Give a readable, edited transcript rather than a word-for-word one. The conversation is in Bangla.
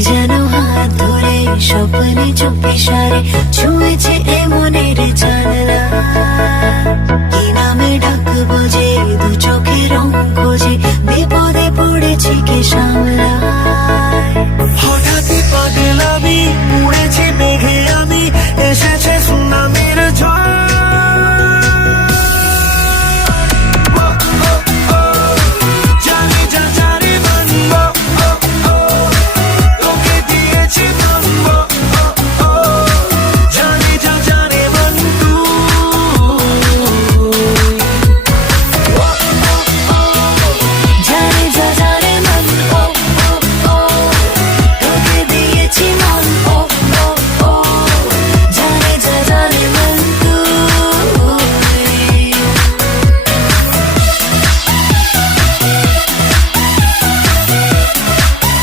যেন হাত ধরে স্বপ্নে চুপি সারে ছুঁয়েছে এ মনের জানলা। কি নামে ডাকবো যে দু চোখে রং খোঁজে, বিপদে পড়েছি কে সামলা।